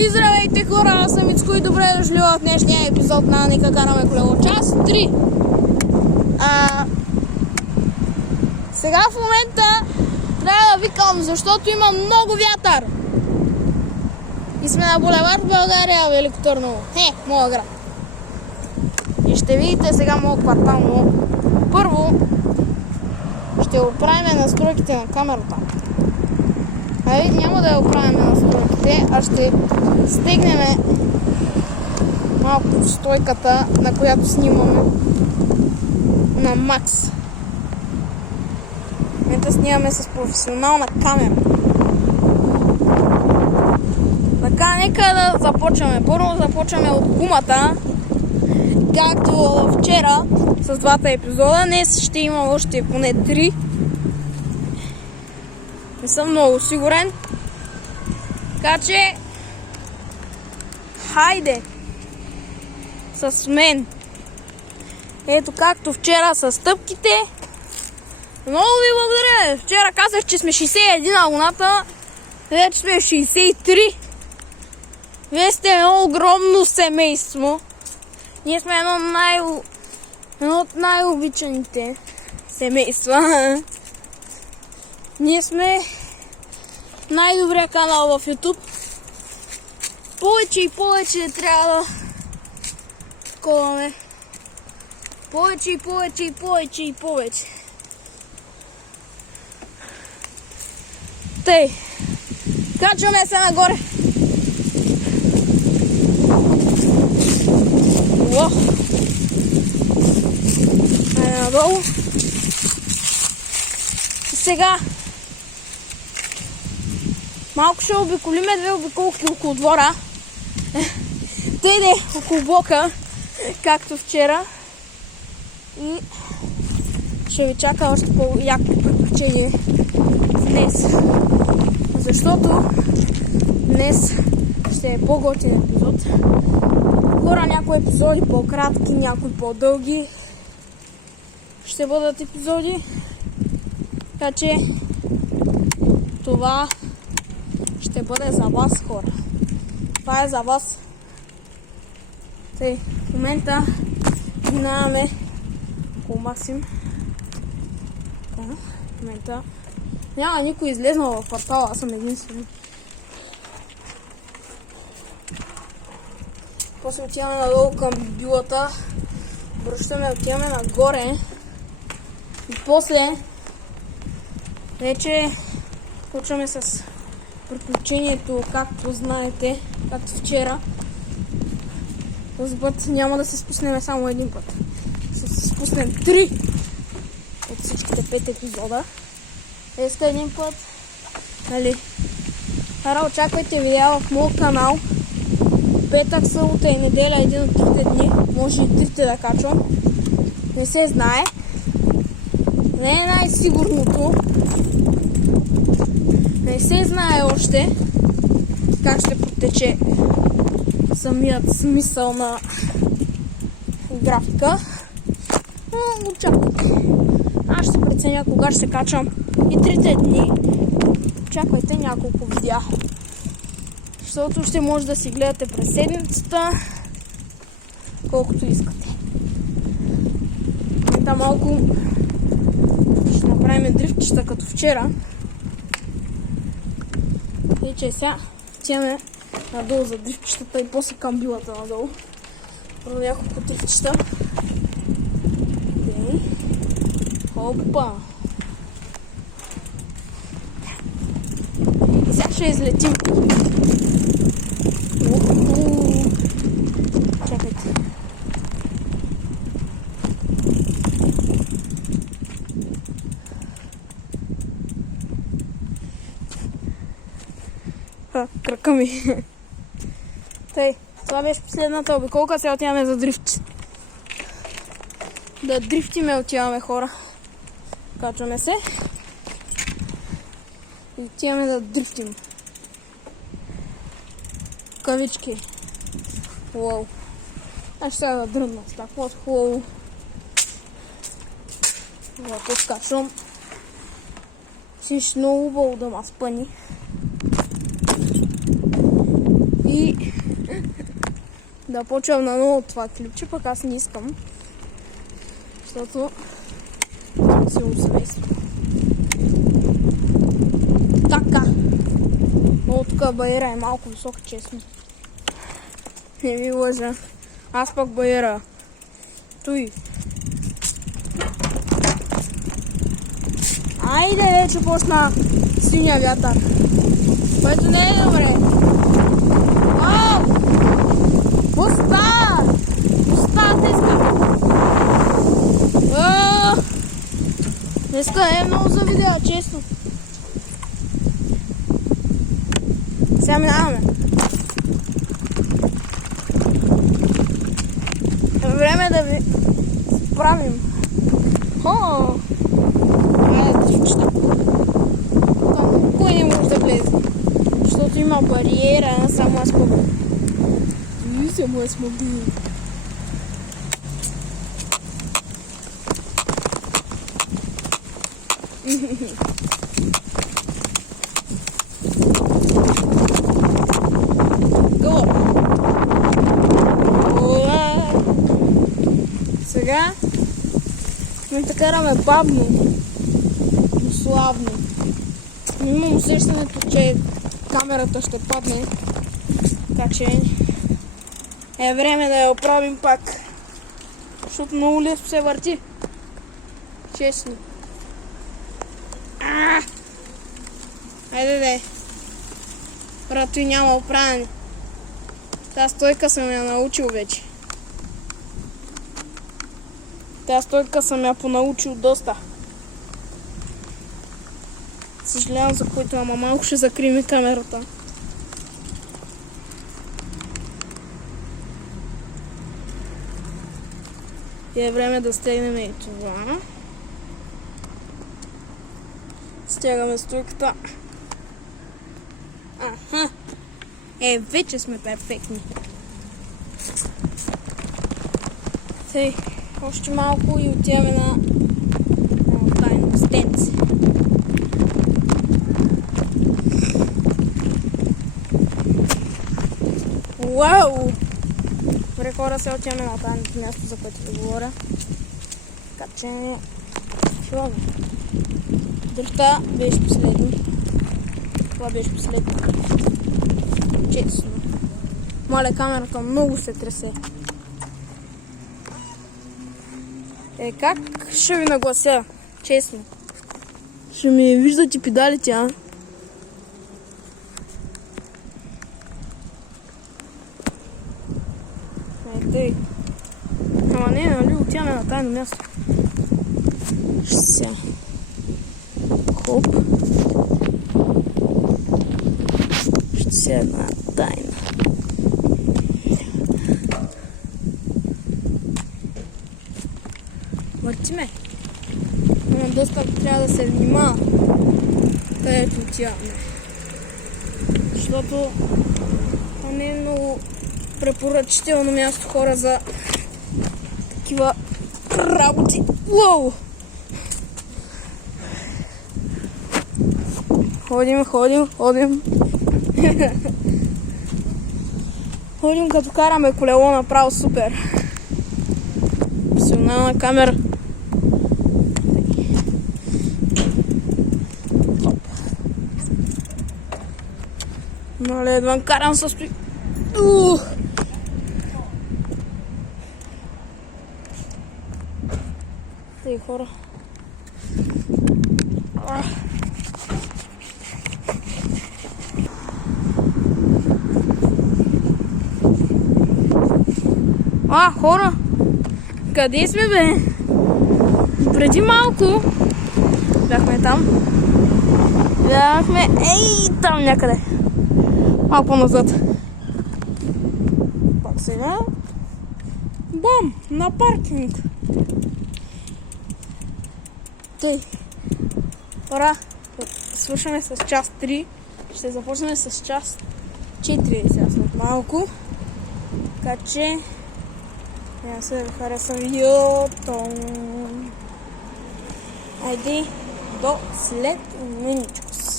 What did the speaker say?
И здравейте хора, аз съм Ицко и добре дошли в днешния епизод на Нека караме колело. Част 3. Сега в момента трябва да викам, защото има много вятър. И сме на булевард България, Велико Търново. Моя град. И ще видите сега моят квартал, но първо ще оправим настройките на камерата. Няма да я оправим настройките, а ще стегнем малко стойката, на която снимаме на макс. В момента снимаме с професионална камера. Така, нека да започваме. Първо започваме от гумата, както вчера с двата епизода. Днес ще има още поне 3. Не съм много сигурен. Така че хайде с мен. Ето както вчера с стъпките. Много ви благодаря. Вчера казах, че сме 61 на луната. Вече сме 63. Вие сте едно огромно семейство. Ние сме едно от най-обичаните семейства. Ние сме най-добрия канал в YouTube. Повече и повече трябва да таковаме. Повече и повече и повече и повече. Тъй. Качваме се нагоре. Айде надолу. И сега малко ще обиколиме 2 обиколки около двора. Тъйде около блока, както вчера. И ще ви чака още по-яко приключение днес. Защото днес ще е по-готин епизод. Хора, някои епизоди по-кратки, някои по-дълги. Ще бъдат епизоди. Така че това ще бъде за вас, хора. Това е за вас. Тъй, в момента минаваме около Максим. Така, в момента няма никой излезнал в квартала, аз съм единствен. После отиваме надолу към билата. Връщаме, отиваме нагоре. И после вече почваме с приключението, както знаете, както вчера. Този път няма да се спуснем само един път. Ще се спуснем 3 от всичките 5 епизода. Днеска един път. Нали? Хара, очаквайте видеа в моят канал. Петък, събота и неделя, един от 3 дни. Може и 3 да качвам. Не се знае. Не е най-сигурното. Не се знае още как ще протече самият смисъл на графика. Но очаквайте. Аз ще преценя кога ще качвам и 3 дни. Очаквайте няколко видеа. Защото ще може да си гледате през седмицата колкото искате. Да, малко ще направим дрифтчета като вчера. И че сега отиваме надолу за дрифтчетата и после към билата надолу. Първо няколко дрифтчета. Опа! И сега ще излетим. Чакайте. Крака ми. Тъй, това беше последната обиколка, сега отиваме за дрифт. Да дрифтиме отиваме, хора. Качваме се. И отиваме да дрифтим. Кавички. Уау. Аз сега да дрънна с такова хубаво. Когато скачвам. Си много хубаво да ма спъни. И да почвам наново от това клипче, пък аз не искам. Защото силно семейство. Така. О, тук бариера е малко висока, честно. Не ми лъжа. Аз пък бариера. Той. Айде вече почна синя вятър. Което не е добре. Ау! Пуста! Пуста днеска! Днеска е много за видео, честно. Сега минаваме. Време да ви справим. Там кой не може да влезе. Защото има бариера, само аз мога. Само аз мога. Сега ме така караме бавно, но славно. Имам усещането, че камерата ще падне, така че е време да я оправим пак, защото много лесно се върти. Честно. Айде. Брато и няма оправяне. Тази стойка съм я научил вече. Тази стойка съм я понаучил доста. Съжалявам за който, ама малко ще закрием камерата. И е време да стегнем и това. Стягаме стойката. Вече сме перфектни. Тъй, още малко и отиваме на тайно стенце. Уау! Добре, хора, се отиваме на тайното място, за което ви говоря. Така че чуваме. Дължта беше последно. Това беше последно. Честно. Моля, камерата много се тресе. Как ще ви наглася? Честно. Ще ми виждате педалите, а? Тъй. Ама не, нали отиваме на тайно място. Ще хоп. Ще се една тайна. Въртиме. Но доста трябва да се внимава където отиваме. Защото това не е много препоръчително място, хора, за такива работи. Уоу! Ходим. Ходим като караме колело, направо супер. Професионална камера. Мале, едва карам състои. Тъй, хора. Хора! Къде сме, бе? Преди малко бяхме там. Бяхме там някъде. Малко назад. Пак сега. Бам! На паркинг. Тъй. Хора, свършваме с част 3. Ще започнем с част 4 сега след малко. Така че надявам се да ви хареса видеото. Айде до след миничко.